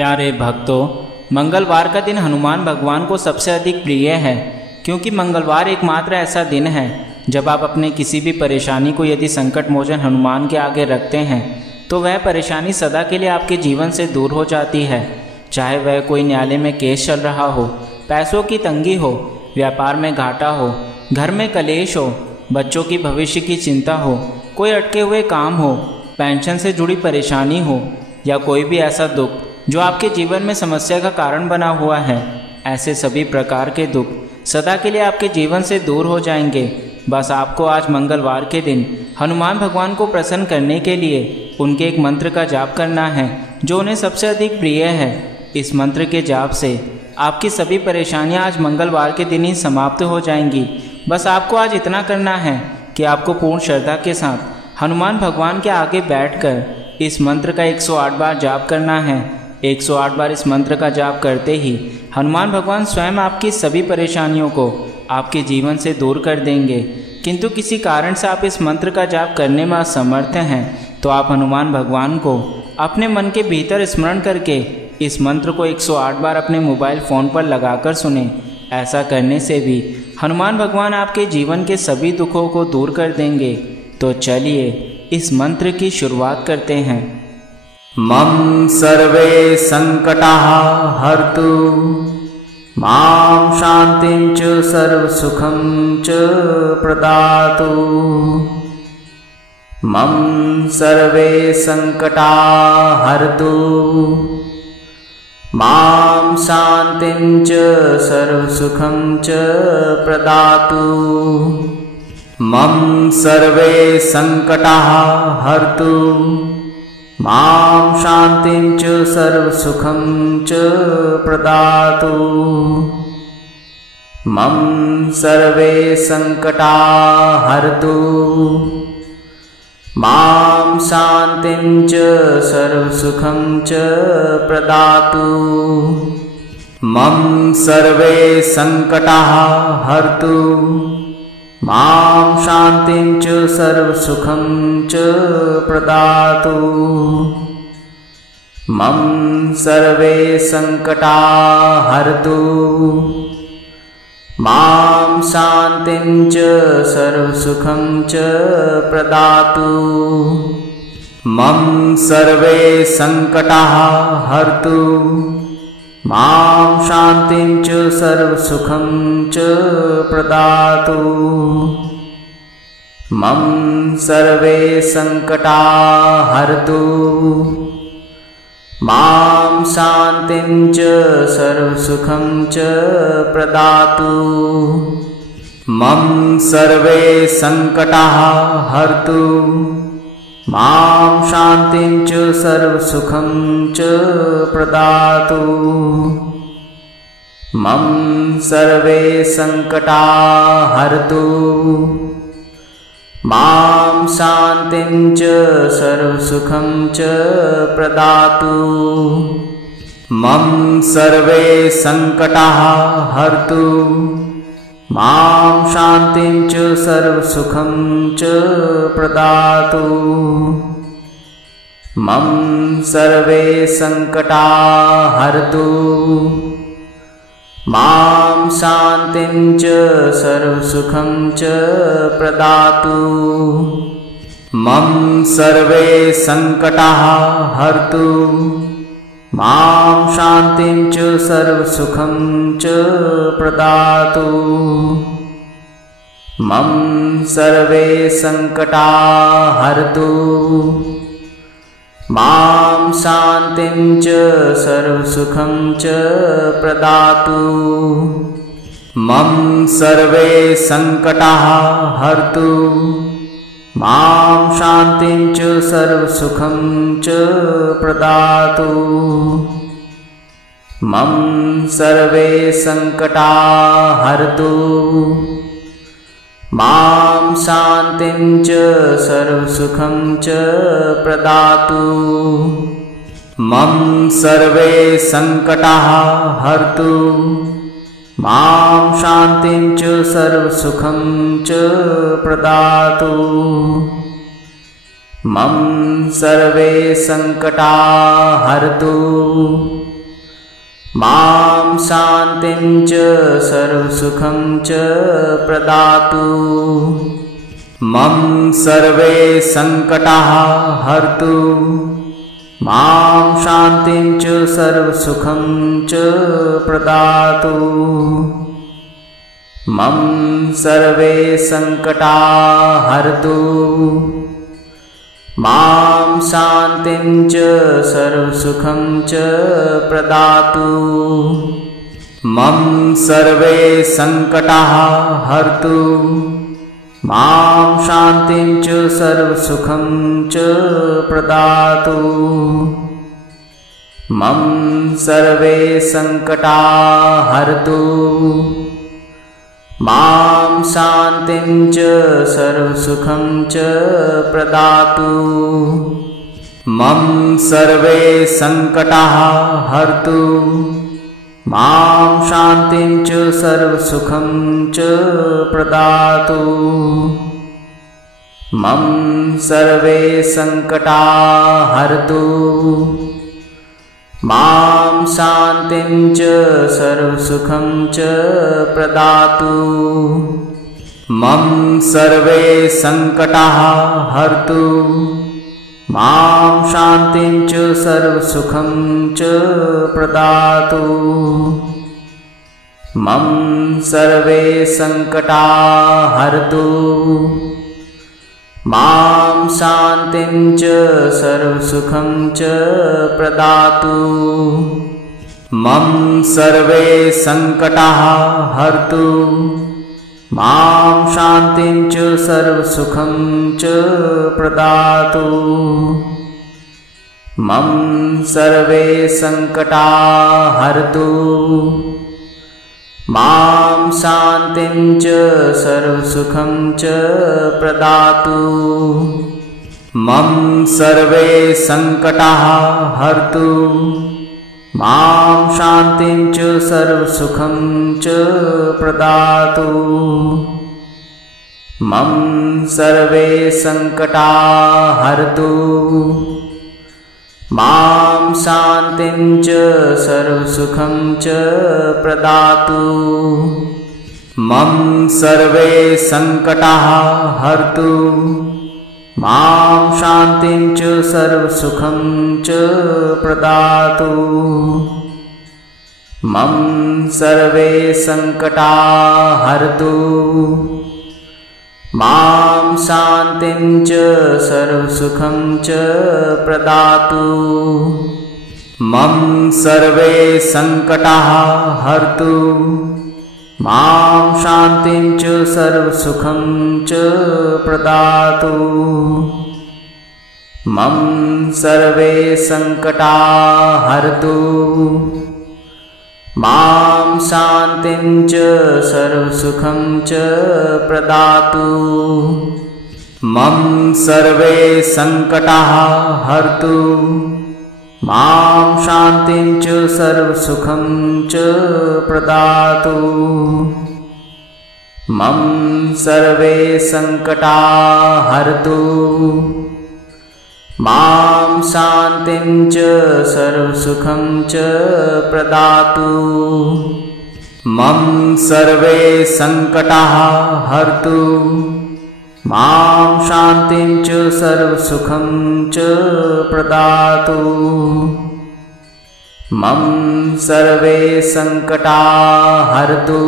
प्यारे भक्तों, मंगलवार का दिन हनुमान भगवान को सबसे अधिक प्रिय है, क्योंकि मंगलवार एकमात्र ऐसा दिन है जब आप अपने किसी भी परेशानी को यदि संकट मोचन हनुमान के आगे रखते हैं तो वह परेशानी सदा के लिए आपके जीवन से दूर हो जाती है। चाहे वह कोई न्यायालय में केस चल रहा हो, पैसों की तंगी हो, व्यापार में घाटा हो, घर में कलेश हो, बच्चों की भविष्य की चिंता हो, कोई अटके हुए काम हो, पेंशन से जुड़ी परेशानी हो या कोई भी ऐसा दुख जो आपके जीवन में समस्या का कारण बना हुआ है। ऐसे सभी प्रकार के दुख सदा के लिए आपके जीवन से दूर हो जाएंगे। बस आपको आज मंगलवार के दिन हनुमान भगवान को प्रसन्न करने के लिए उनके एक मंत्र का जाप करना है जो उन्हें सबसे अधिक प्रिय है। इस मंत्र के जाप से आपकी सभी परेशानियां आज मंगलवार के दिन ही समाप्त हो जाएंगी। बस आपको आज इतना करना है कि आपको पूर्ण श्रद्धा के साथ हनुमान भगवान के आगे बैठकर इस मंत्र का 108 बार जाप करना है। 108 बार इस मंत्र का जाप करते ही हनुमान भगवान स्वयं आपकी सभी परेशानियों को आपके जीवन से दूर कर देंगे। किंतु किसी कारण से आप इस मंत्र का जाप करने में असमर्थ हैं तो आप हनुमान भगवान को अपने मन के भीतर स्मरण करके इस मंत्र को 108 बार अपने मोबाइल फ़ोन पर लगाकर सुने। ऐसा करने से भी हनुमान भगवान आपके जीवन के सभी दुखों को दूर कर देंगे। तो चलिए इस मंत्र की शुरुआत करते हैं। मम सर्वे संकटाः हर्तु मां शांतिं च सर्वसुखं च प्रदातु। मम सर्वे संकटाः हर्तु मां शांतिं च सर्वसुखं च प्रदातु। मम सर्वे संकटाः हर्तु मां शांतिं च सर्वसुखं च प्रदातु। मम सर्वे संकटाः हर्तु मां शांतिं च सर्वसुखं च प्रदातु। मम सर्वे संकटाः हर्तु मां शांतिं च सर्वसुखं च प्रदातु। मम सर्वे संकटाः हर्तु मां शांतिं च सर्वसुखं च प्रदातु। मम सर्वे संकटाः हर्तु मां शांतिं च सर्वसुखं च प्रदातु। मम सर्वे संकटाः हर्तु मां शांतिं च सर्वसुखं च प्रदातु। मम सर्वे संकटाः हर्तु मां शांतिं च सर्वसुखं च प्रदातु। मम सर्वे संकटाः हर्तु मां शांतिं च सर्वसुखं च प्रदातु। मम सर्वे संकटाः हर्तु मां शांतिं च सर्वसुखं च प्रदातु। मम सर्वे संकटाः हर्तु मां शांतिं च सर्वसुखं च प्रदातु। मम सर्वे संकटाः हर्तु मां शांतिं च सर्वसुखं च प्रदातु। मम सर्वे संकटाः हर्तु मां शांतिं च सर्वसुखं च प्रदातु। मम सर्वे संकटाः हर्तु मां शांतिं च सर्वसुखं च प्रदातु। मम सर्वे संकटाः हर्तु मां शांतिं च सर्वसुखं च प्रदातु। मम सर्वे संकटाः हर्तु मां शांतिं च सर्वसुखं च प्रदातु। मम सर्वे संकटाः हर्तु मां शान्तिं च सर्वसुखं च प्रदातु। मम सर्वे सङ्कटाः हरतु। मां शान्तिं च सर्वसुखं च प्रदातु। मम सर्वे सङ्कटाः हरतु। मां शान्तिं च सर्वसुखं च प्रदातु। मम सर्वे सङ्कटाः हरतु। मां शान्तिं च सर्वसुखं च प्रदातु। मम सर्वे सङ्कटाः हरतु। मां शान्तिं च सर्वसुखं च प्रदातु। मम सर्वे सङ्कटाः हरतु। मां शान्तिं च सर्वसुखं च प्रदातु। मम सर्वे सङ्कटाः हरतु। मां शान्तिं च सर्वसुखं च प्रदातु। मम सर्वे सङ्कटाः हरतु। मां शान्तिं च सर्वसुखं च प्रदातु। मम सर्वे सङ्कटाः हरतु। मां शान्तिं च सर्वसुखं च प्रदातु। मम सर्वे सङ्कटाः हरतु। मां शान्तिं च सर्वसुखं च प्रदातु। मम सर्वे सङ्कटाः हरतु। मां शान्तिं च सर्वसुखं च प्रदातु। मम सर्वे सङ्कटाः हरतु। मां शान्तिं च सर्वसुखं च प्रदातु। मम सर्वे सङ्कटाः हरतु। मां शान्तिं च सर्वसुखं च प्रदातु। मम सर्वे सङ्कटाः हरतु। मां शान्तिं च सर्वसुखं च प्रदातु। मम सर्वे सङ्कटाः हरतु। मां शान्तिं च सर्वसुखं च प्रदातु। मम सर्वे सङ्कटाः हरतु। मां शान्तिं च सर्वसुखं च प्रदातु। मम सर्वे सङ्कटाः हरतु। मां शान्तिं च सर्वसुखं च प्रदातु। मम सर्वे सङ्कटाः हरतु। मां शान्तिं च सर्वसुखं च प्रदातु। मम सर्वे सङ्कटाः हरतु। मां शान्तिं च सर्वसुखं च प्रदातु। मम सर्वे सङ्कटाः हरतु। मां शान्तिं च सर्वसुखं च प्रदातु। मम सर्वे सङ्कटाः हरतु।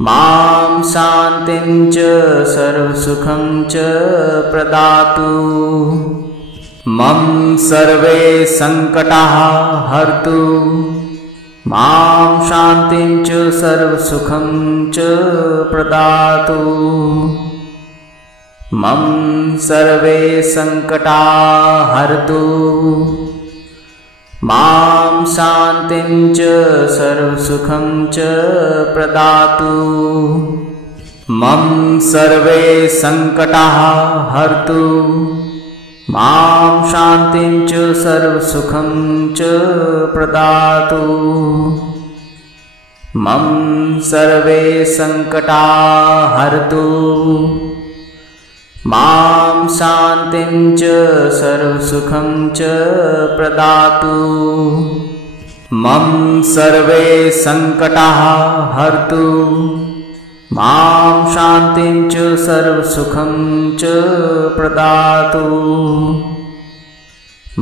मां शान्तिं च सर्वसुखं च प्रदातु। मम सर्वे सङ्कटाः हरतु। मां शान्तिं च सर्वसुखं च प्रदातु। मम सर्वे सङ्कटाः हरतु। मां शान्तिं च सर्वसुखं च प्रदातु। मम सर्वे सङ्कटाः हरतु। मां शान्तिं च सर्वसुखं च प्रदातु। मम सर्वे सङ्कटाः हरतु। मां शान्तिं च सर्वसुखं च प्रदातु। मम सर्वे संकटाः हरतु मां शान्तिं च सर्वसुखं च प्रदातु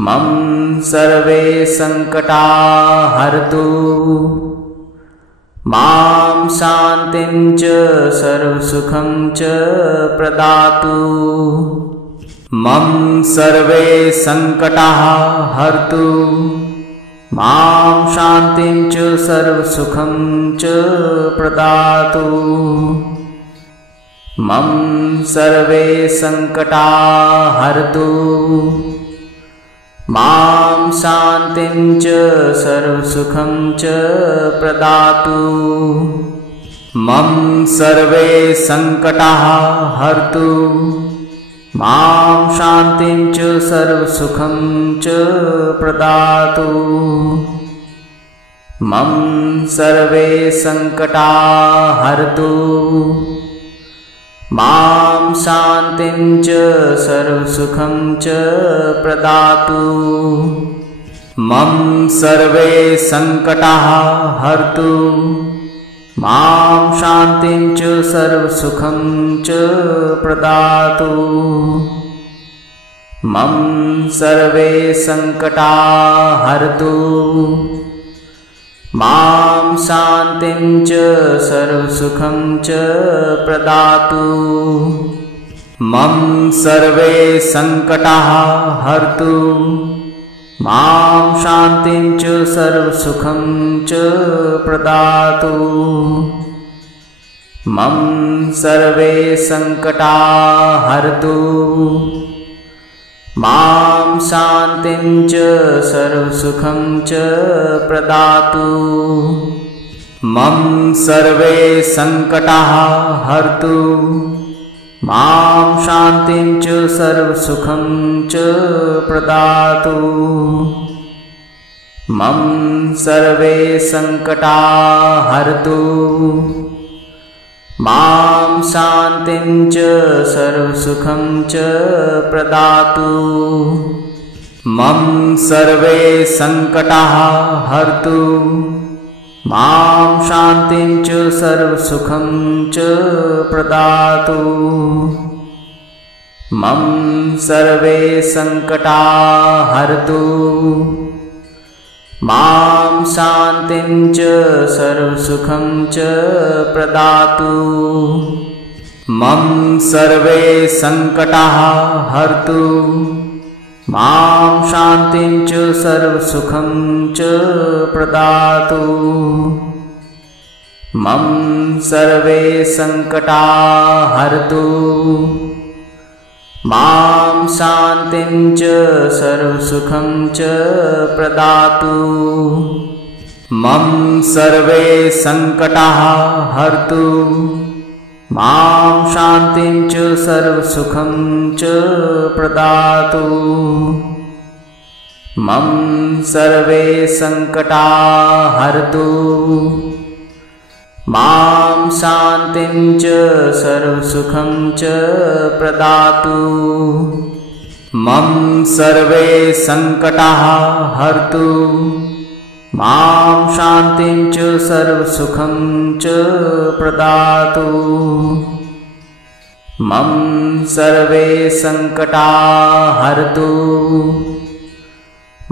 मम सर्वे संकटाः हरतु मां शान्तिं च सर्वसुखं च प्रदातु मम सर्वे संकटाः हरतु मां शान्तिं च सर्वसुखं च प्रदातु मम सर्वे संकटाः हरतु मां शान्तिं च सर्वसुखं च प्रदातु मम सर्वे संकटाः हरतु मां शान्तिं च सर्वसुखं च प्रदातु मम सर्वे संकटाः हरतु मां शान्तिं च सर्वसुखं च प्रदातु मम सर्वे संकटाः हरतु मां शान्तिं च सर्वसुखं च प्रदातु मम सर्वे संकटाः हरतु मां शान्तिं च सर्वसुखं च प्रदातु मम सर्वे संकटाः हरतु मां शान्तिं च सर्वसुखं च प्रदातु मम सर्वे संकटाः हरतु मां शान्तिं च सर्वसुखं च प्रदातु मम सर्वे संकटाः हरतु मां शान्तिं च सर्वसुखं च प्रदातु मम सर्वे संकटाः हरतु मां शान्तिं च सर्वसुखं च प्रदातु मम सर्वे संकटाः हरतु मां शान्तिं च सर्वसुखं च प्रदातु मम सर्वे संकटाः हरतु मां शान्तिं च सर्वसुखं च प्रदातु मम सर्वे संकटाः हरतु मां शान्तिं च सर्वसुखं च प्रदातु मम सर्वे संकटाः हरतु मां शान्तिं च सर्वसुखं च प्रदातु मम सर्वे संकटाः हरतु मां शान्तिं च सर्वसुखं च प्रदातु मम सर्वे संकटाः हरतु मां शान्तिं च सर्वसुखं च प्रदातु मम सर्वे संकटाः हरतु मां शान्तिं च सर्वसुखं च प्रदातु मम सर्वे संकटाः हरतु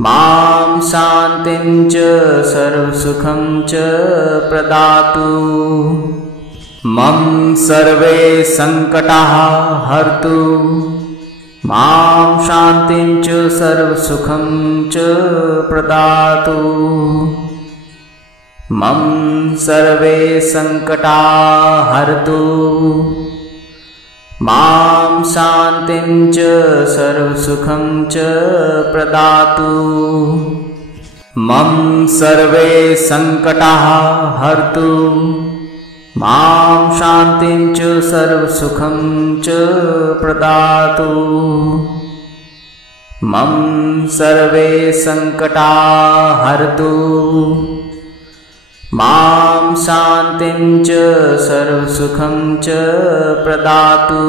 मां शान्तिं च सर्वसुखं च प्रदातु मम सर्वे संकटाः हरतु मां शान्तिं च सर्वसुखं च प्रदातु मम सर्वे संकटाः हरतु मां शान्तिं च सर्वसुखं च प्रदातु मम सर्वे संकटाः हरतु मां शान्तिं च सर्वसुखं च प्रदातु मम सर्वे संकटाः हरतु मां शान्तिं च सर्वसुखं च प्रदातु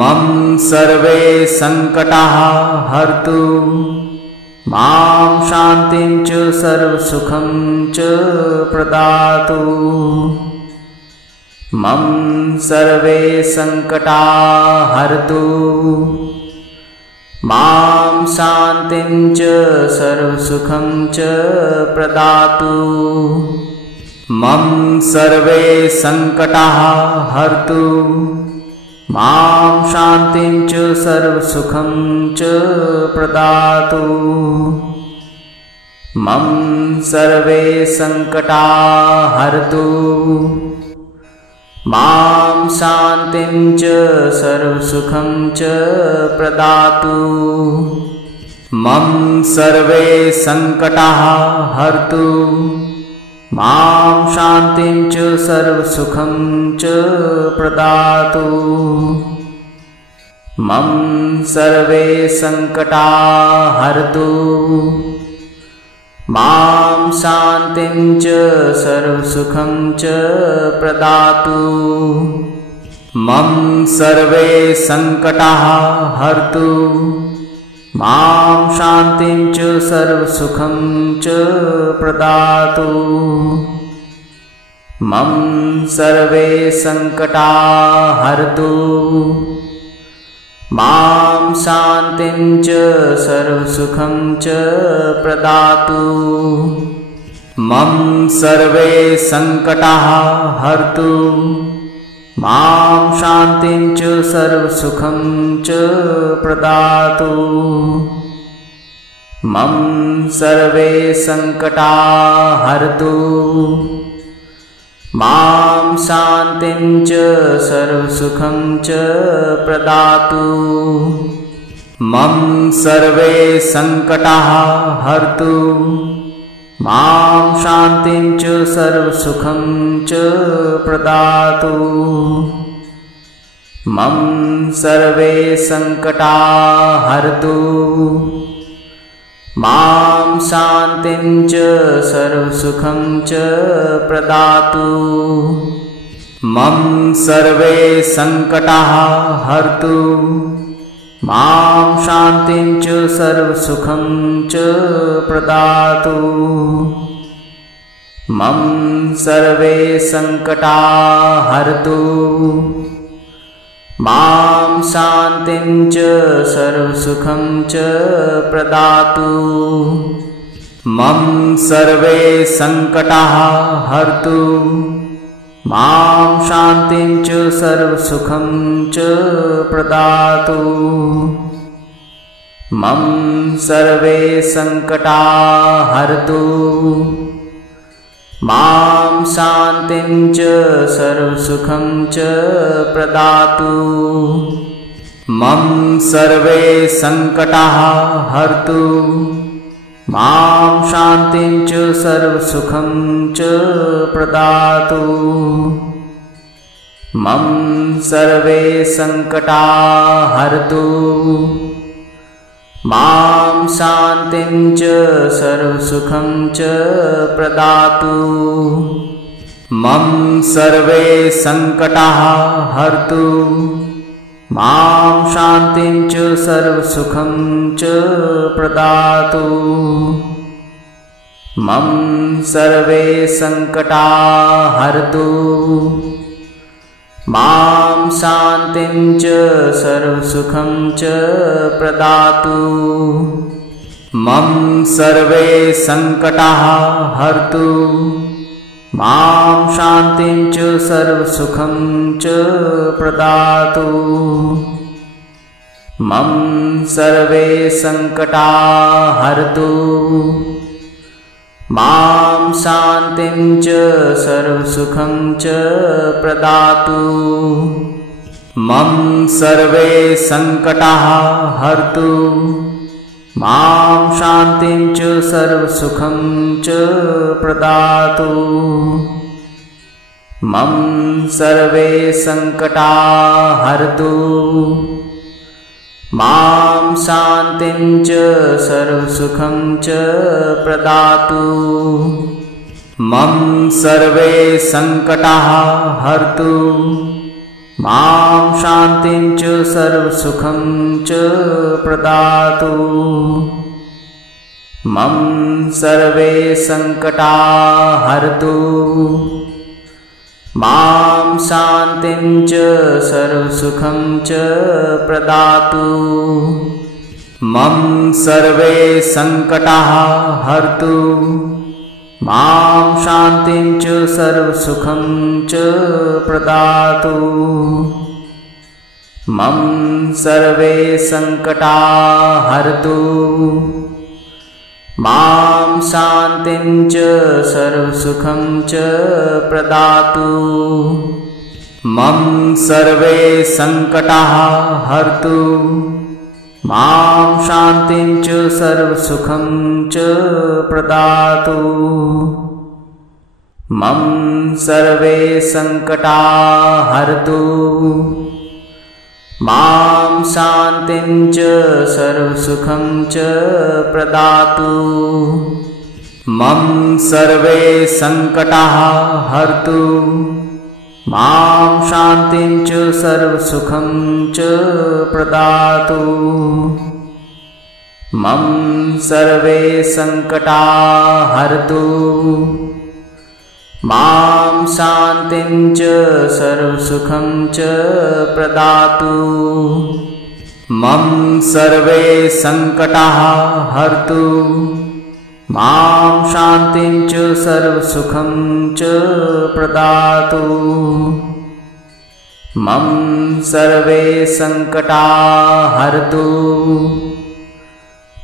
मम सर्वे संकटाः हरतु मां शान्तिं च सर्वसुखं च प्रदातु। मम सर्वे संकटा हरतु। मां शान्तिं च सर्वसुखं च प्रदातु। मम सर्वे संकटाः हरतु। मां शान्तिं च सर्वसुखं च प्रदातु। मम सर्वे संकटाः हरतु। मां शान्तिं च सर्वसुखं च प्रदातु। मम सर्वे संकटाः हरतु। मां शान्तिं च सर्वसुखं च प्रदातु। मम सर्वे संकटाः हरतु। मां शान्तिं च सर्वसुखं च प्रदातु। मम सर्वे संकटाः हरतु। मां शान्तिं च सर्वसुखं च प्रदातु। मम सर्वे संकटाः हरतु। मां शान्तिं च सर्वसुखं च प्रदातु। मम सर्वे संकटाः हरतु। मां शान्तिं च सर्वसुखं च प्रदातु। मम सर्वे संकटाः हरतु। मां शान्तिं च सर्वसुखं च प्रदातु। मम सर्वे संकटाः हरतु। मां शान्तिं च सर्वसुखं च प्रदातु। मम सर्वे संकटाः हरतु। मां शान्तिं च सर्वसुखं च प्रदातु। मम सर्वे संकटाः हरतु। मां शान्तिं च सर्वसुखं च प्रदातु। मम सर्वे संकटाः हरतु। मां शान्तिं च सर्वसुखं च प्रदातु। मम सर्वे संकटाः हरतु। मां शान्तिं च सर्वसुखं च प्रदातु। मम सर्वे संकटाः हरतु। मां शान्तिं च सर्वसुखं च प्रदातु। मम सर्वे संकटाः हरतु। मां शान्तिं च सर्वसुखं च प्रदातु। मम सर्वे संकटाः हरतु। मां शान्तिं च सर्वसुखं च प्रदातु। मम सर्वे संकटाः हरतु। मां शान्तिं च सर्वसुखं च प्रदातु। मम सर्वे संकटाः हरतु। मां शान्तिं च सर्वसुखं च प्रदातु। मम सर्वे संकटाः हरतु। मां शान्तिं च सर्वसुखं च प्रदातु। मम सर्वे संकटाः हरतु। मां शान्तिं च सर्वसुखं च प्रदातु। मम सर्वे संकटाः हरतु। मां शान्तिं च सर्वसुखं च प्रदातु। मम सर्वे संकटाः हरतु। मां शान्तिं च सर्वसुखं च प्रदातु। मम सर्वे संकटाः हरतु। मां शान्तिं च सर्वसुखं च प्रदातु। मम सर्वे संकटा हरतु मां शान्तिं च सर्वसुखं च प्रदातु मम सर्वे संकटाः हरतु मां शान्तिं च सर्वसुखं च प्रदातु मम सर्वे संकटाः हरतु मां शान्तिं च सर्वसुखं च प्रदातु मम सर्वे संकटाः हरतु मां शान्तिं च सर्वसुखं च प्रदातु मम सर्वे संकटाः हरतु मां शान्तिं च सर्वसुखं च प्रदातु मम सर्वे संकटाः हरतु मां शान्तिं च सर्वसुखं च प्रदातु मम सर्वे संकटाः हरतु मां शान्तिं च सर्वसुखं च प्रदातु मम सर्वे संकटाः हरतु मां शान्तिं च सर्वसुखं च प्रदातु मम सर्वे संकटाः हरतु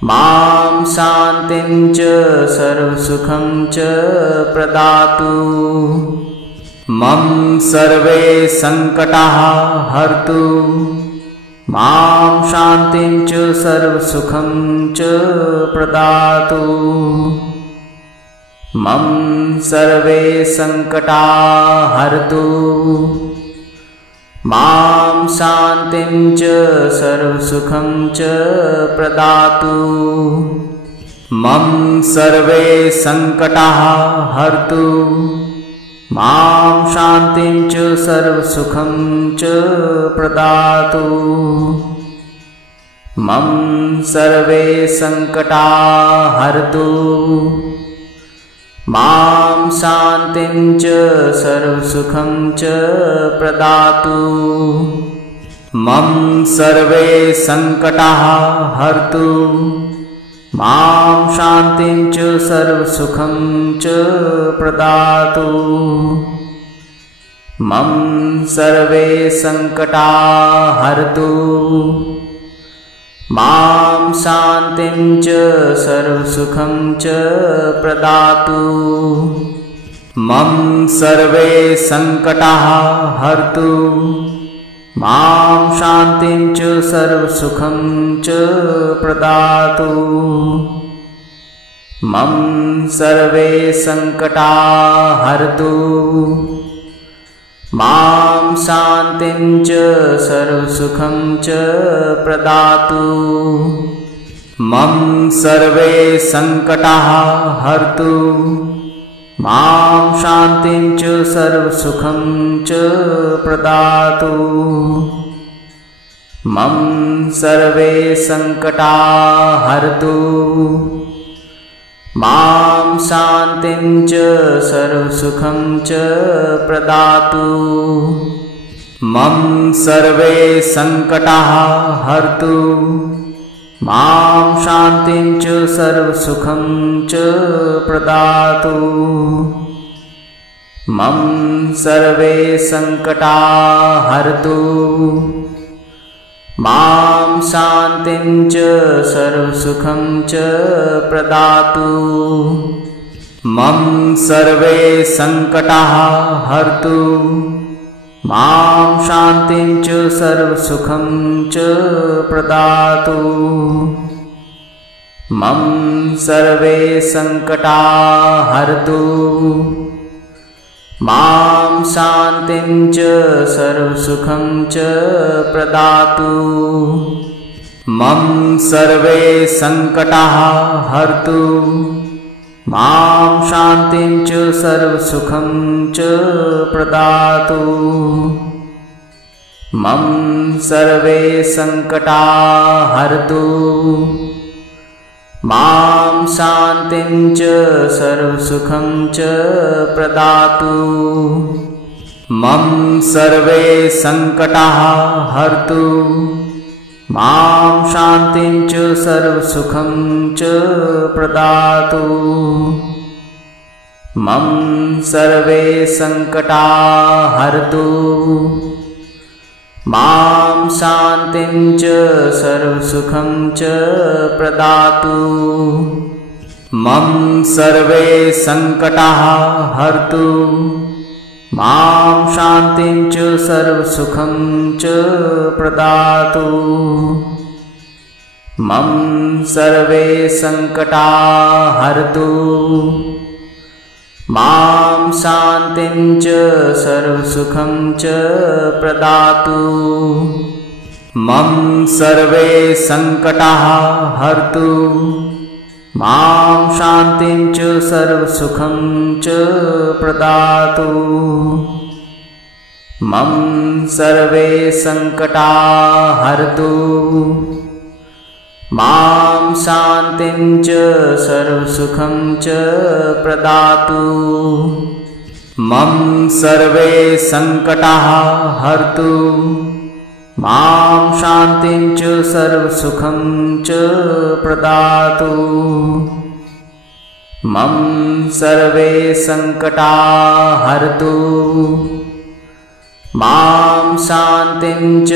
मां शान्तिं च सर्वसुखं च प्रदातु मम सर्वे संकटाः हरतु मां शान्तिं च सर्वसुखं च प्रदातु मम सर्वे संकटाः हरतु मां शान्तिं च सर्वसुखं च प्रदातु मम सर्वे संकटाः हरतु मां शान्तिं च सर्वसुखं च प्रदातु मम सर्वे संकटाः हरतु मां शान्तिं च सर्वसुखं च प्रदातु मम सर्वे संकटाः हरतु मां शान्तिं च सर्वसुखं च प्रदातु मम सर्वे संकटाः हरतु मां शान्तिं च सर्वसुखं च प्रदातु मम सर्वे संकटाः हरतु मां शान्तिं च सर्वसुखं च प्रदातु मम सर्वे संकटाः हरतु मां शान्तिं च सर्वसुखं च प्रदातु मम सर्वे संकटाः हरतु मां शान्तिं च सर्वसुखं च प्रदातु मम सर्वे संकटाः हरतु मां शान्तिं च सर्वसुखं च प्रदातु मम सर्वे संकटाः हरतु मां शान्तिं च सर्वसुखं च प्रदातु मम सर्वे संकटाः हरतु मां शान्तिं च सर्वसुखं च प्रदातु मम सर्वे संकटाः हरतु मां शान्तिं च सर्वसुखं च प्रदातु मम सर्वे संकटाः हरतु मां शान्तिं च सर्वसुखं च प्रदातु मम सर्वे संकटाः हरतु मां शान्तिं च सर्वसुखं च प्रदातु मम सर्वे संकटाः हरतु मां शान्तिं च सर्वसुखं च प्रदातु। मम सर्वे संकटाः हरतु। मां शान्तिं च सर्वसुखं च प्रदातु। मम सर्वे संकटाः हरतु। मां शान्तिं च सर्वसुखं च प्रदातु। मम सर्वे संकटाः हरतु। मां शान्तिं च सर्वसुखं च प्रदातु। मम सर्वे संकटाः हरतु। मां शान्तिं च सर्वसुखं च प्रदातु। मम सर्वे संकटाः हरतु। मां शान्तिं च सर्वसुखं च प्रदातु। मम सर्वे संकटाः हरतु। मां शान्तिं च सर्वसुखं च प्रदातु। मम सर्वे संकटाः हरतु। मां शान्तिं च सर्वसुखं च प्रदातु। मम सर्वे संकटाः हरतु। मां शान्तिं च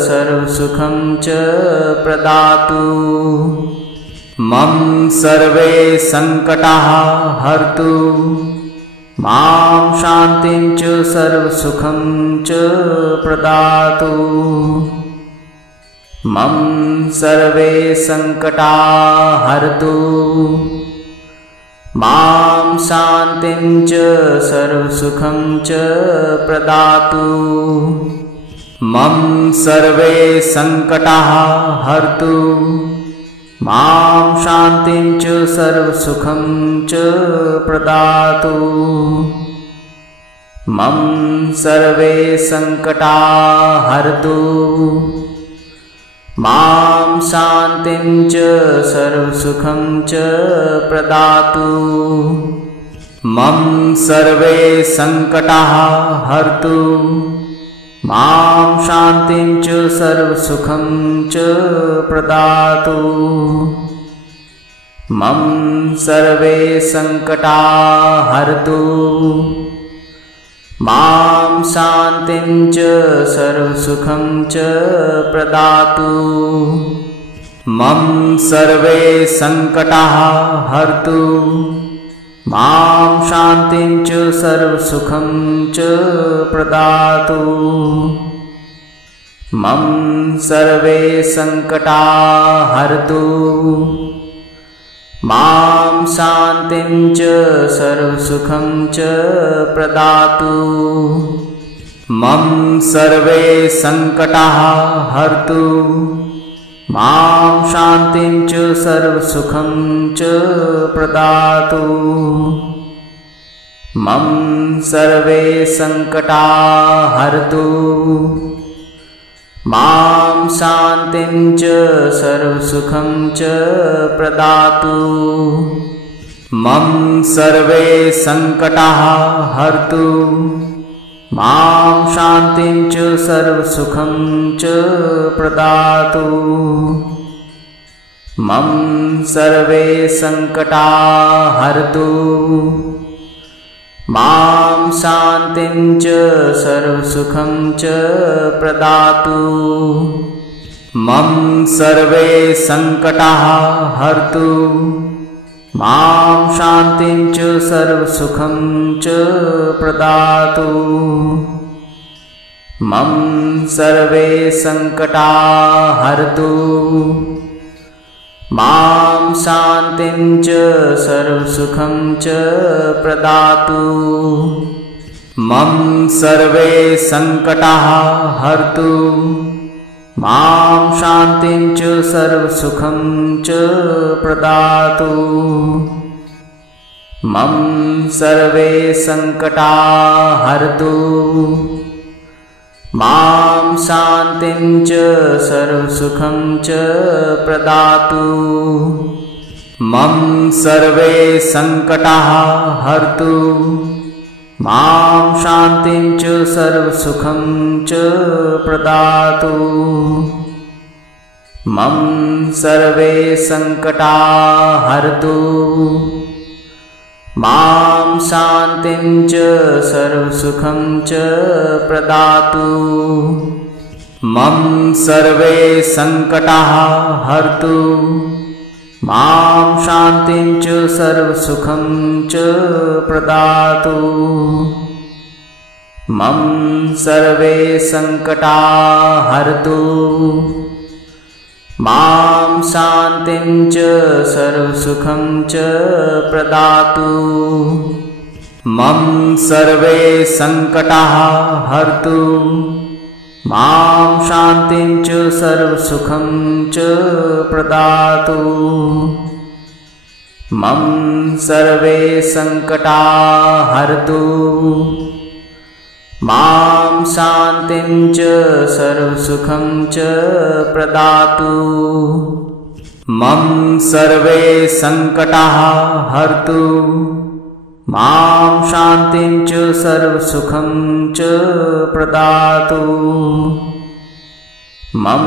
सर्वसुखं च प्रदातु। मम सर्वे संकटाः हरतु। मां शान्तिं च सर्वसुखं च प्रदातु। मम सर्वे संकटाः हरतु। मां शान्तिं च सर्वसुखं च प्रदातु। मम सर्वे संकटाः हरतु। मां शान्तिं च सर्वसुखं च प्रदातु। मम सर्वे संकटाः हरतु। मां शान्तिं च सर्वसुखं च प्रदातु। मम सर्वे संकटाः हरतु। मां शान्तिं च सर्वसुखं च प्रदातु। मम सर्वे संकटाः हरतु। मां शान्तिं च सर्वसुखं च प्रदातु। मम सर्वे संकटाः हरतु। मां शान्तिं च सर्वसुखं च प्रदातु। मम सर्वे संकटाः हरतु। मां शान्तिं च सर्वसुखं च प्रदातु। मम सर्वे संकटाः हरतु। मां शान्तिं च सर्वसुखं च प्रदातु। मम सर्वे संकटाः हरतु। मां शान्तिं च सर्वसुखं च प्रदातु। मम सर्वे संकटाः हरतु। मां शान्तिं च सर्वसुखं च प्रदातु। मम सर्वे संकटाः हरतु। मां शान्तिं च सर्वसुखं च प्रदातु। मम सर्वे संकटाः हरतु। मां शान्तिं च सर्वसुखं च प्रदातु। मम सर्वे संकटाः हरतु। मां शान्तिं च सर्वसुखं च प्रदातु। मम सर्वे संकटाः हरतु। मां शान्तिं च सर्वसुखं च प्रदातु। मम सर्वे संकटाः हरतु। मां शान्तिं च सर्वसुखं च प्रदातु। मम सर्वे संकटाः हरतु मां शान्तिं च सर्वसुखं च प्रदातु मम सर्वे संकटाः हरतु मां शान्तिं च सर्वसुखं च प्रदातु मम सर्वे संकटाः हरतु मां शान्तिं च सर्वसुखं च प्रदातु मम सर्वे संकटाः हरतु मां शान्तिं च सर्वसुखं च प्रदातु मम सर्वे संकटाः हरतु मां शान्तिं च सर्वसुखं च प्रदातु मम सर्वे संकटाः हरतु मां शान्तिं च सर्वसुखं च प्रदातु मम सर्वे संकटाः हरतु मां शान्तिं च सर्वसुखं च प्रदातु मम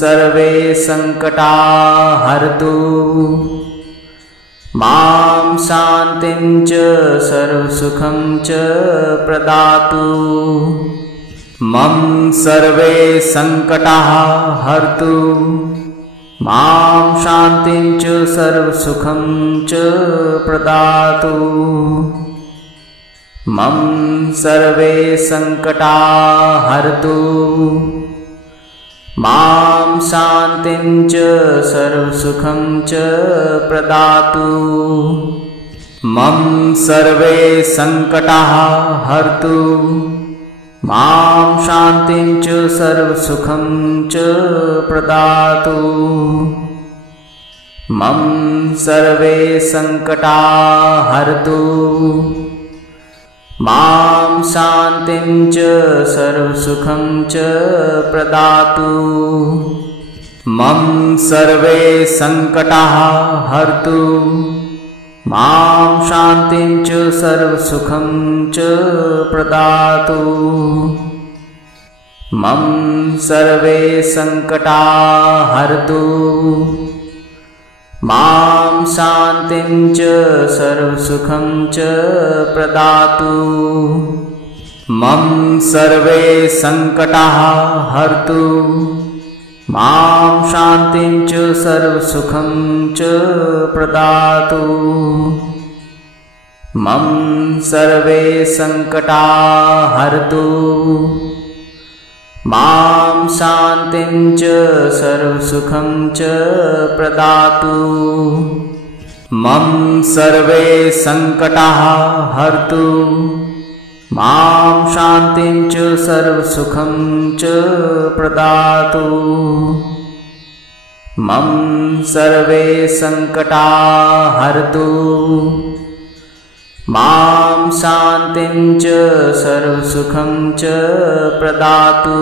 सर्वे संकटाः हरतु मां शान्तिं च सर्वसुखं च प्रदातु मम सर्वे संकटाः हरतु मां शान्तिं च सर्वसुखं च प्रदातु मम सर्वे संकटाः हरतु मां शान्तिं च सर्वसुखं च प्रदातु मम सर्वे संकटाः हरतु मां शान्तिं च सर्वसुखं च प्रदातु मम सर्वे संकटाः हरतु मां शान्तिं च सर्वसुखं च प्रदातु मम सर्वे संकटाः हरतु मां शान्तिं च सर्वसुखं च प्रदातु मम सर्वे संकटाः हरतु मां शान्तिं च सर्वसुखं च प्रदातु मम सर्वे संकटाः हरतु मां शान्तिं च सर्वसुखं च प्रदातु मम सर्वे संकटाः हरतु मां शान्तिं च सर्वसुखं च प्रदातु मम सर्वे संकटाः हरतु मां शान्तिं च सर्वसुखं च प्रदातु मम सर्वे संकटाः हरतु मां शान्तिं च सर्वसुखं च प्रदातु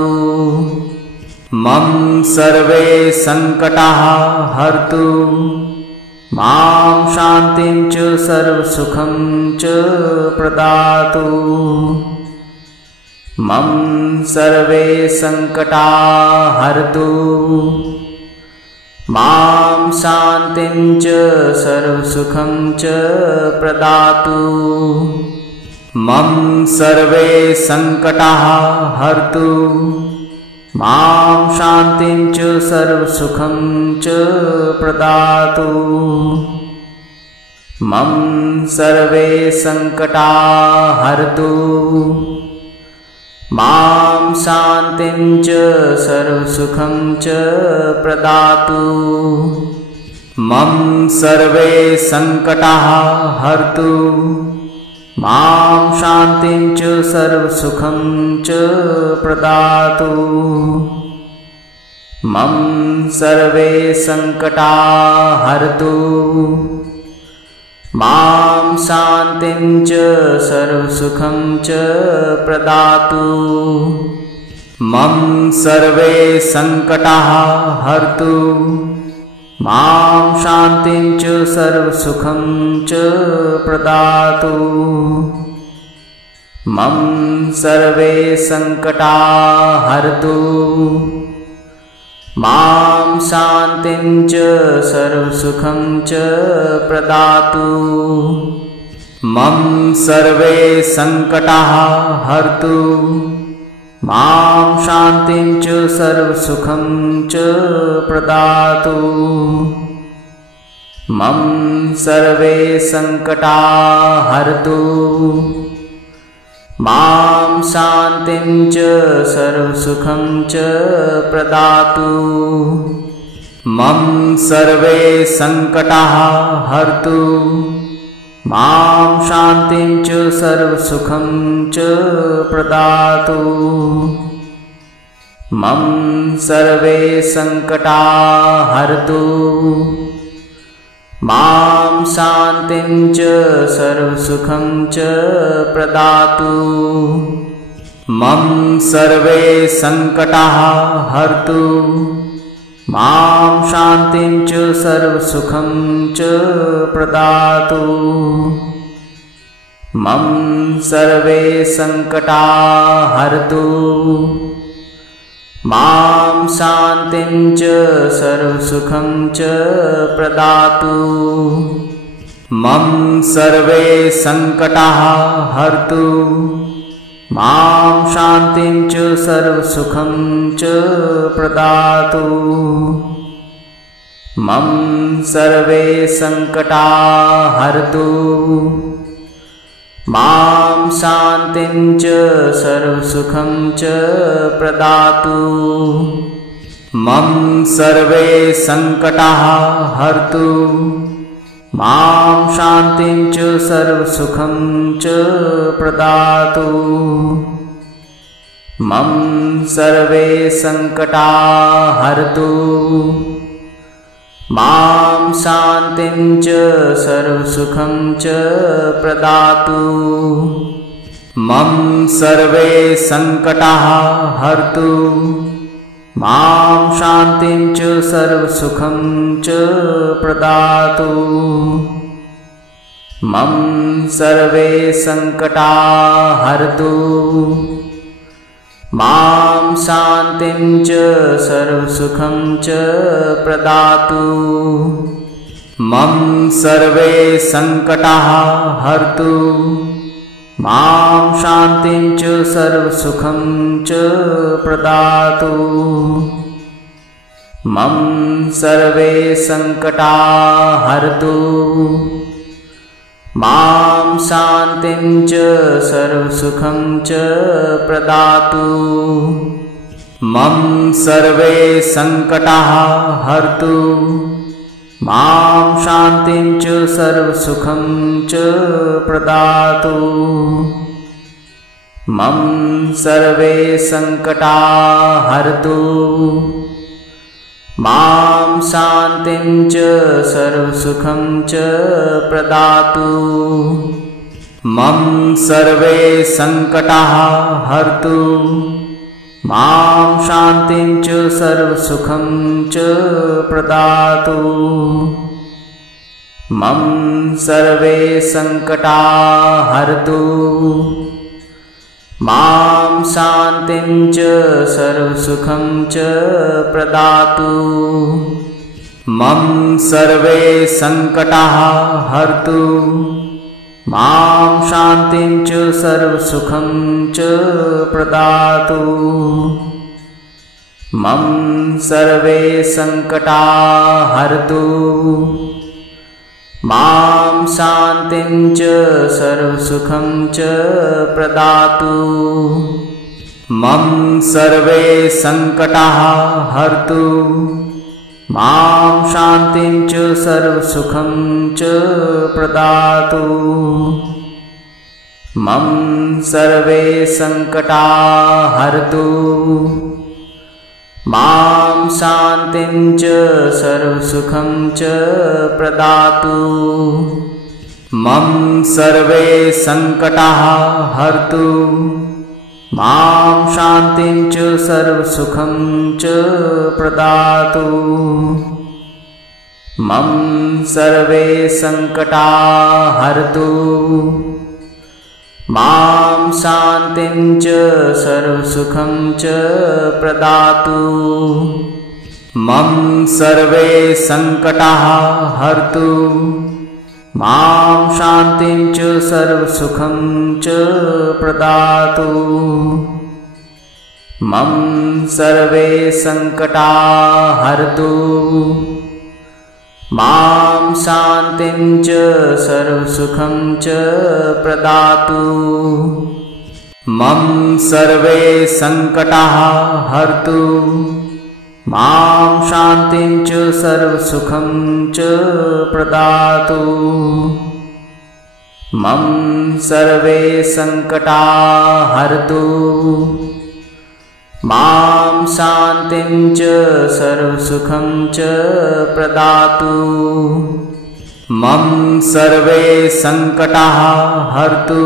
मम सर्वे संकटाः हरतु मां शान्तिं च सर्वसुखं च प्रदातु मम सर्वे संकटाः हरतु मां शान्तिं च सर्वसुखं च प्रदातु मम सर्वे संकटाः हरतु मां शान्तिं च सर्वसुखं च प्रदातु मम सर्वे संकटाः हरतु मां शान्तिं च सर्वसुखं च प्रदातु मम सर्वे संकटाः हरतु मां शान्तिं च सर्वसुखं च प्रदातु मम सर्वे संकटाः हरतु मां शान्तिं च सर्वसुखं च प्रदातु मम सर्वे संकटाः हरतु मां शान्तिं च सर्वसुखं च प्रदातु। मम सर्वे संकटा हरतु। मां शान्तिं च सर्वसुखं च प्रदातु। मम सर्वे संकटाः हरतु। मां शान्तिं च सर्वसुखं च प्रदातु। मम सर्वे संकटाः हरतु। मां शान्तिं च सर्वसुखं च प्रदातु। मम सर्वे संकटाः हरतु। मां शान्तिं च सर्वसुखं च प्रदातु। मम सर्वे संकटाः हरतु। मां शान्तिं च सर्वसुखं च प्रदातु। मम सर्वे संकटाः हरतु। मां शान्तिं च सर्वसुखं च प्रदातु। मम सर्वे संकटाः हरतु। मां शान्तिं च सर्वसुखं च प्रदातु। मम सर्वे संकटाः हरतु। मां शान्तिं च सर्वसुखं च प्रदातु। मम सर्वे संकटाः हरतु। मां शान्तिं च सर्वसुखं च प्रदातु। मम सर्वे संकटाः हरतु। मां शान्तिं च सर्वसुखं च प्रदातु। मम सर्वे संकटाः हरतु। मां शान्तिं च सर्वसुखं च प्रदातु। मम सर्वे संकटाः हरतु। मां शान्तिं च सर्वसुखं च प्रदातु। मम सर्वे संकटाः हरतु। मां शान्तिं च सर्वसुखं च प्रदातु। मम सर्वे संकटाः हरतु। मां शान्तिं च सर्वसुखं च प्रदातु। मम सर्वे संकटाः हरतु। मां शान्तिं च सर्वसुखं च प्रदातु। मम सर्वे संकटाः हरतु। मां शान्तिं च सर्वसुखं च प्रदातु। मम सर्वे संकटाः हरतु। मां शान्तिं च सर्वसुखं च प्रदातु। मम सर्वे संकटाः हरतु। मां शान्तिं च सर्वसुखं च प्रदातु। मम सर्वे संकटाः हरतु। मां शान्तिं च सर्वसुखं च प्रदातु। मम सर्वे संकटाः हरतु। मां शान्तिं च सर्वसुखं च प्रदातु। मम सर्वे संकटाः हरतु। मां शान्तिं च सर्वसुखं च प्रदातु। मम सर्वे संकटाः हरतु। मां शान्तिं च सर्वसुखं च प्रदातु। मम सर्वे संकटाः हरतु। मां शान्तिं च सर्वसुखं च प्रदातु। मम सर्वे संकटाः हरतु। मां शान्तिं च सर्वसुखं च प्रदातु। मम सर्वे संकटा हरतु मां शान्तिं च सर्वसुखं च प्रदातु मम सर्वे संकटाः हरतु मां शान्तिं च सर्वसुखं च प्रदातु मम सर्वे संकटाः हरतु मां शान्तिं च सर्वसुखं च प्रदातु मम सर्वे संकटाः हरतु मां शान्तिं च सर्वसुखं च प्रदातु मम सर्वे संकटाः हरतु मां शान्तिं च सर्वसुखं च प्रदातु मम सर्वे संकटाः हरतु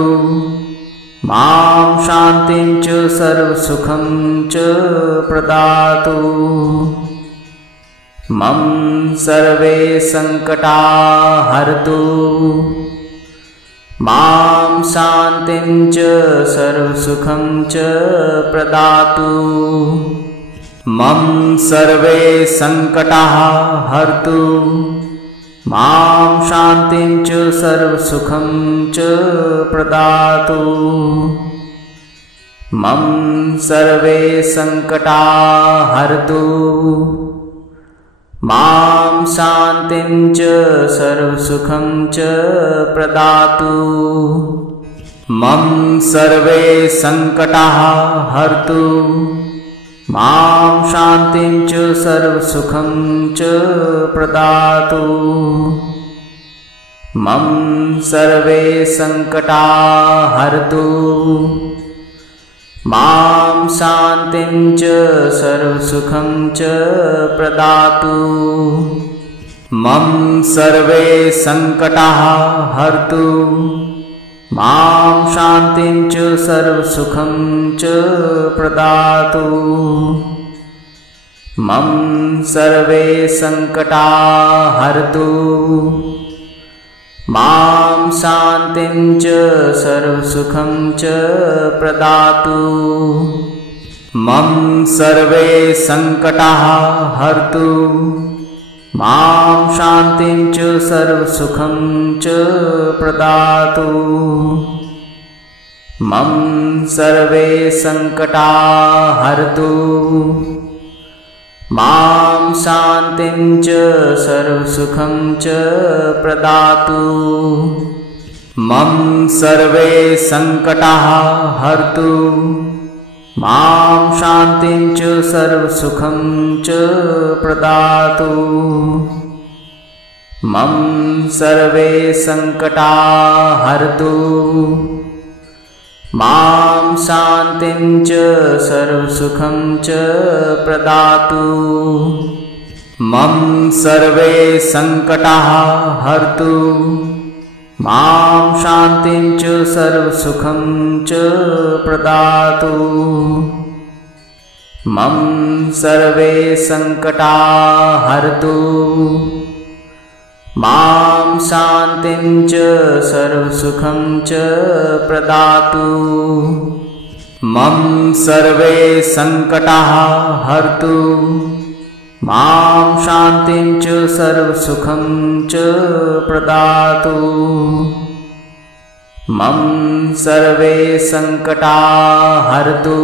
मां शान्तिं च सर्वसुखं च प्रदातु मम सर्वे संकटाः हरतु मां शान्तिं च सर्वसुखं च प्रदातु मम सर्वे संकटाः हरतु मां शान्तिं च सर्वसुखं च प्रदातु मम सर्वे संकटाः हरतु मां शान्तिं च सर्वसुखं च प्रदातु मम सर्वे संकटाः हरतु मां शान्तिं च सर्वसुखं च प्रदातु मम सर्वे संकटाः हरतु मां शान्तिं च सर्वसुखं च प्रदातु मम सर्वे संकटाः हरतु मां शान्तिं च सर्वसुखं च प्रदातु मम सर्वे संकटाः हरतु मां शान्तिं च सर्वसुखं च प्रदातु मम सर्वे संकटाः हरतु मां शान्तिं च सर्वसुखं च प्रदातु मम सर्वे संकटाः हरतु मां शान्तिं च सर्वसुखं च प्रदातु मम सर्वे संकटाः हरतु मां शान्तिं च सर्वसुखं च प्रदातु मम सर्वे संकटाः हरतु मां शान्तिं च सर्वसुखं च प्रदातु मम सर्वे संकटाः हरतु मां शान्तिं च सर्वसुखं च प्रदातु मम सर्वे संकटाः हरतु मां शान्तिं च सर्वसुखं च प्रदातु मम सर्वे संकटाः हरतु मां शान्तिं च सर्वसुखं च प्रदातु मम सर्वे संकटाः हरतु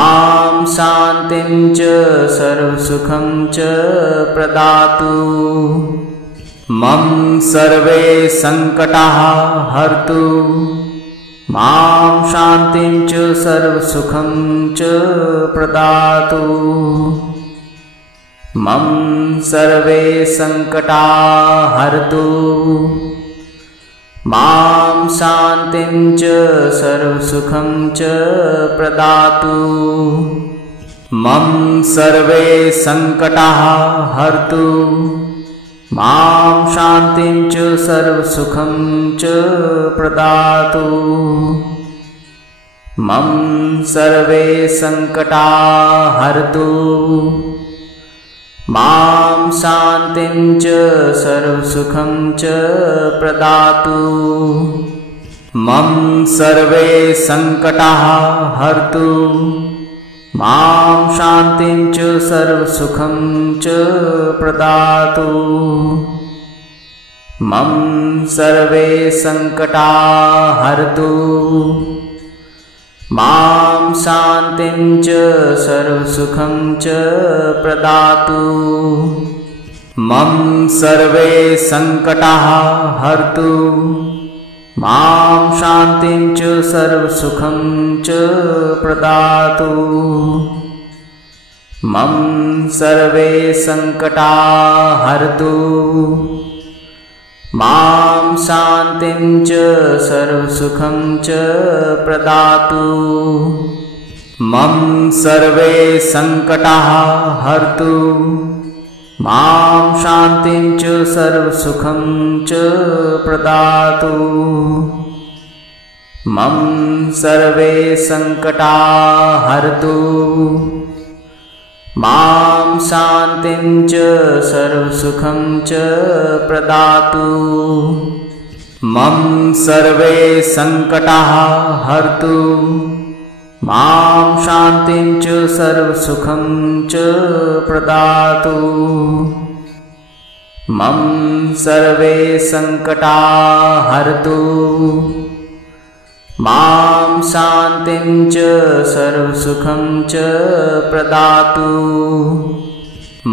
मां शान्तिं च सर्वसुखं च प्रदातु मम सर्वे संकटाः हरतु मां शान्तिं च सर्वसुखं च प्रदातु मम सर्वे संकटाः हरतु मां शान्तिं च सर्वसुखं च प्रदातु मम सर्वे संकटाः हरतु मां शान्तिं च सर्वसुखं च प्रदातु मम सर्वे संकटाः हरतु मां शान्तिं च सर्वसुखं च प्रदातु मम सर्वे संकटाः हरतु मां शान्तिं च सर्वसुखं च प्रदातु मम सर्वे संकटाः हरतु मां शान्तिं च सर्वसुखं च प्रदातु मम सर्वे संकटाः हरतु मां शान्तिं च सर्वसुखं च प्रदातु मम सर्वे संकटाः हरतु मां शान्तिं च सर्वसुखं च प्रदातु मम सर्वे संकटाः हरतु मां शान्तिं च सर्वसुखं च प्रदातु मम सर्वे संकटाः हरतु मां शान्तिं च सर्वसुखं च प्रदातु मम सर्वे संकटाः हरतु मां शान्तिं च सर्वसुखं च प्रदातु मम सर्वे संकटाः हरतु मां शान्तिं च सर्वसुखं च प्रदातु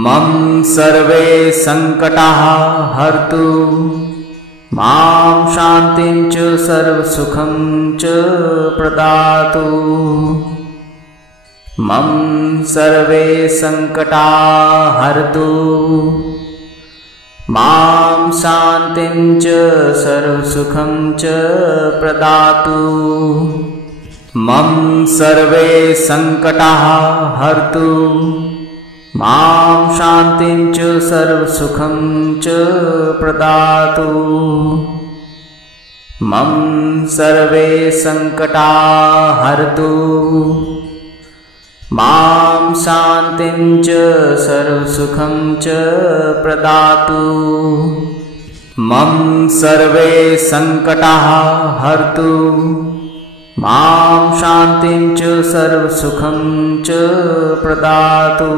मम सर्वे संकटाः हरतु मां शान्तिं च सर्वसुखं च प्रदातु मम सर्वे संकटाः हरतु मां शान्तिं च सर्वसुखं च प्रदातु मम सर्वे संकटाः हरतु मां शान्तिं च सर्वसुखं च प्रदातु मम सर्वे संकटाः हरतु मां शान्तिं च सर्वसुखं च प्रदातु मम सर्वे संकटाः हरतु मां शान्तिं च सर्वसुखं च प्रदातु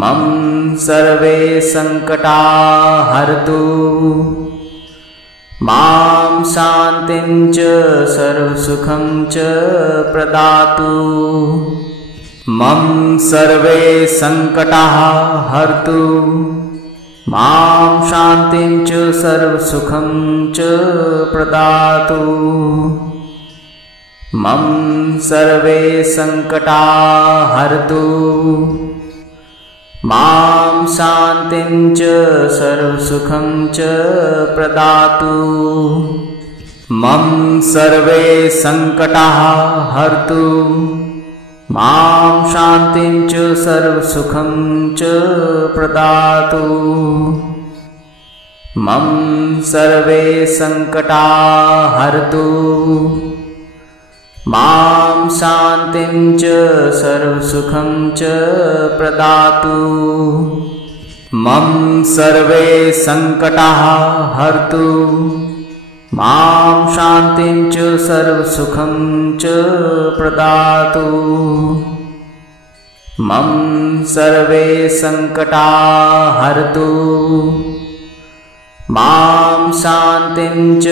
मम सर्वे संकटाः हरतु मां शान्तिं च सर्वसुखं च प्रदातु मम सर्वे संकटाः हरतु मां शान्तिं च सर्वसुखं च प्रदातु मम सर्वे संकटाः हरतु मां शान्तिं च सर्वसुखं च प्रदातु मम सर्वे संकटाः हरतु मां शान्तिं च सर्वसुखं च प्रदातु मम सर्वे संकटाः हरतु मां शान्तिं च सर्वसुखं च प्रदातु मम सर्वे संकटाः हरतु मां शान्तिं च सर्वसुखं च प्रदातु मम सर्वे संकटाः हरतु मां शान्तिं च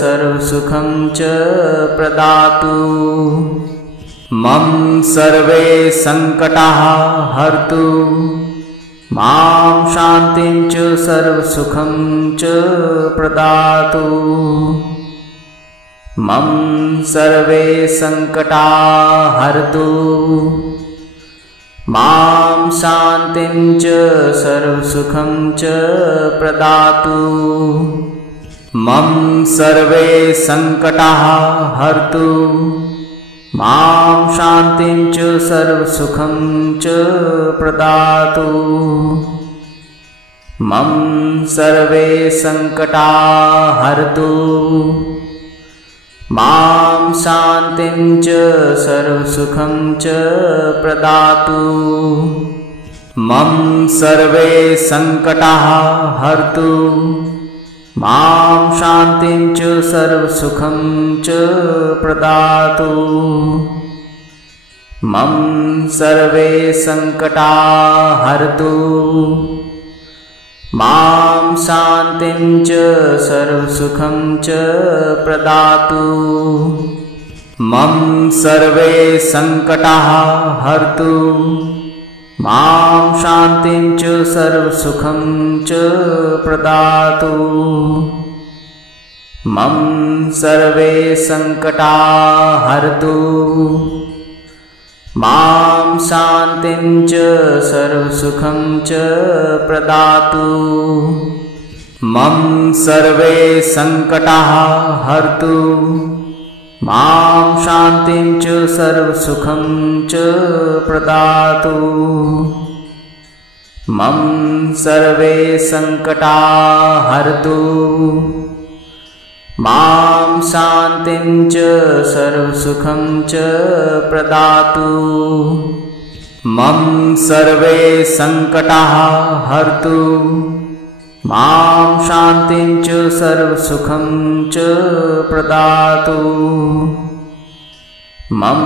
सर्वसुखं च प्रदातु मम सर्वे संकटाः हरतु मां शान्तिं च सर्वसुखं च प्रदातु मम सर्वे संकटाः हरतु मां शान्तिं च सर्वसुखं च प्रदातु मम सर्वे संकटाः हरतु मां शान्तिं च सर्वसुखं च प्रदातु मम सर्वे संकटाः हरतु मां शान्तिं च सर्वसुखं च प्रदातु मम सर्वे संकटाः हरतु मां शान्तिं च सर्वसुखं च प्रदातु। मम सर्वे संकटाः हरतु मां शान्तिं च सर्वसुखं च प्रदातु। मम सर्वे संकटाः हरतु मां शान्तिं च सर्वसुखं च प्रदातु। मम सर्वे संकटाः हरतु मां शान्तिं च सर्वसुखं च प्रदातु। मम सर्वे संकटाः हरतु मां शान्तिं च सर्वसुखं च प्रदातु। मम सर्वे संकटाः हरतु मां शान्तिं च सर्वसुखं च प्रदातु। मम सर्वे संकटाः हरतु मां शान्तिं च सर्वसुखं च प्रदातु। मम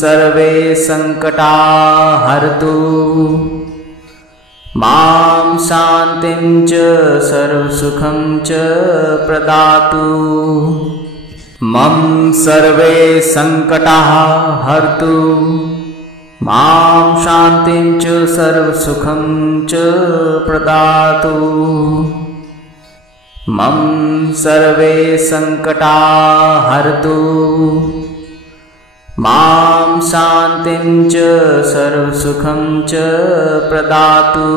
सर्वे संकटाः हरतु मां शान्तिं च सर्वसुखं च प्रदातु। मम सर्वे संकटाः हरतु मां शान्तिं च सर्वसुखं च प्रदातु। मम सर्वे संकटाः हरतु मां शान्तिं च सर्वसुखं च प्रदातु।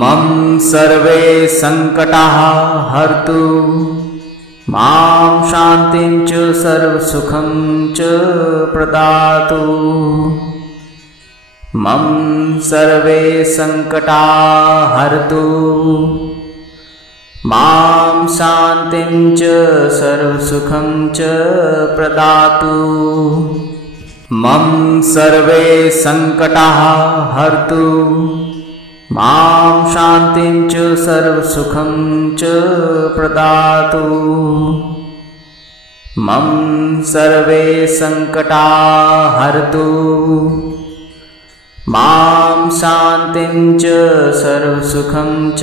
मम सर्वे संकटाः हरतु मां शान्तिं च सर्वसुखं च प्रदातु। मम सर्वे संकटाः हरतु मां शान्तिं च सर्वसुखं च प्रदातु। मम सर्वे संकटाः हरतु मां शान्तिं च सर्वसुखं च प्रदातु। मम सर्वे संकटाः हरतु मां शान्तिं च सर्वसुखं च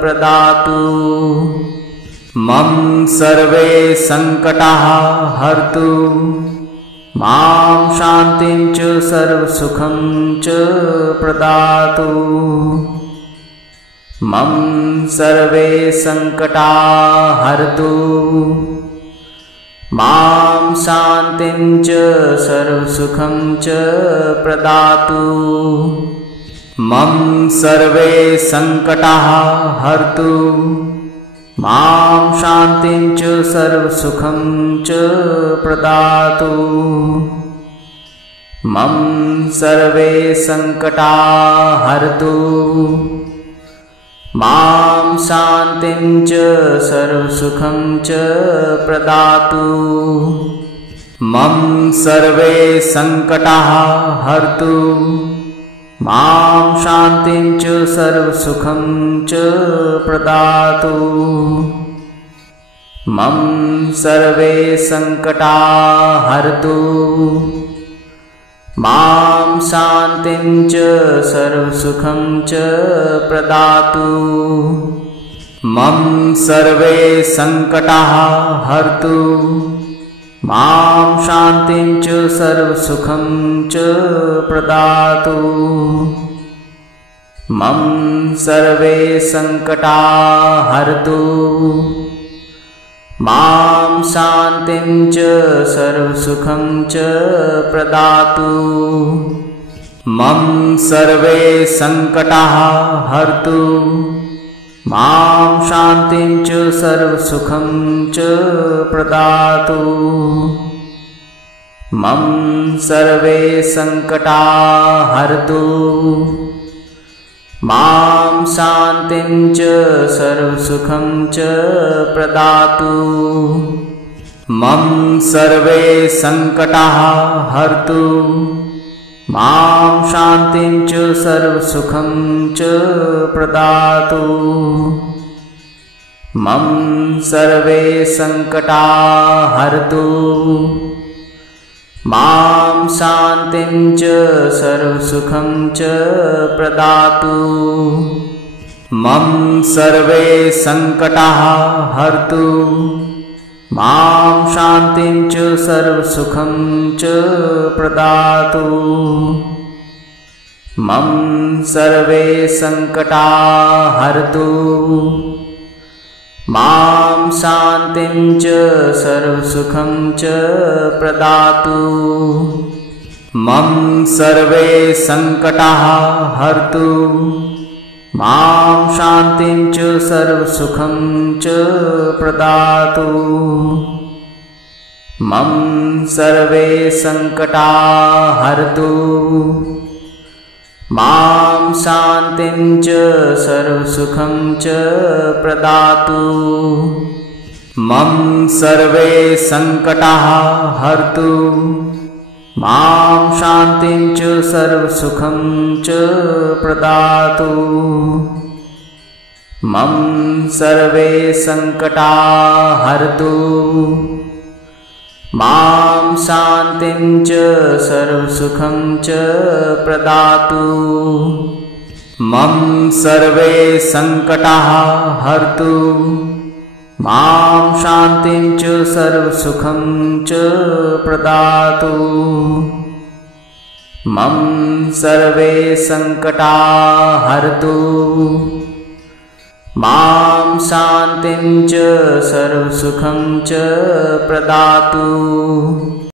प्रदातु। मम सर्वे संकटाः हरतु मां शान्तिं च सर्वसुखं च प्रदातु। मम सर्वे संकटाः हरतु मां शान्तिं च सर्वसुखं च प्रदातु। मम सर्वे संकटाः हरतु मां शान्तिं च सर्वसुखं च प्रदातु। मम सर्वे संकटाः हरतु मां शान्तिं च सर्वसुखं च प्रदातु। मम सर्वे संकटाः हरतु मां शान्तिं च सर्वसुखं च प्रदातु। मम सर्वे संकटाः हरतु मां शान्तिं च सर्वसुखं च प्रदातु। मम सर्वे संकटाः हरतु मां शान्तिं च सर्वसुखं च प्रदातु। मम सर्वे संकटाः हरतु मां शान्तिं च सर्वसुखं च प्रदातु। मम सर्वे संकटाः हरतु मां शान्तिं च सर्वसुखं च प्रदातु। मम सर्वे संकटाः हरतु मां शान्तिं च सर्वसुखं च प्रदातु। मम सर्वे संकटाः हरतु मां शान्तिं च सर्वसुखं च प्रदातु। मम सर्वे संकटा हरतु। मां शान्तिं च सर्वसुखं च प्रदातु। मम सर्वे संकटाः हरतु। मां शान्तिं च सर्वसुखं च प्रदातु। मम सर्वे संकटाः हरतु। मां शान्तिं च सर्वसुखं च प्रदातु। मम सर्वे संकटाः हरतु। मां शान्तिं च सर्वसुखं च प्रदातु। मम सर्वे संकटाः हरतु। मां शान्तिं च सर्वसुखं च प्रदातु। मम सर्वे संकटाः हरतु। मां शान्तिं च सर्वसुखं च प्रदातु। मम सर्वे संकटाः हरतु। मां शान्तिं च सर्वसुखं च प्रदातु। मम सर्वे संकटाः हरतु। मां शान्तिं च सर्वसुखं च प्रदातु। मम सर्वे संकटाः हरतु। मां शान्तिं च सर्वसुखं च प्रदातु।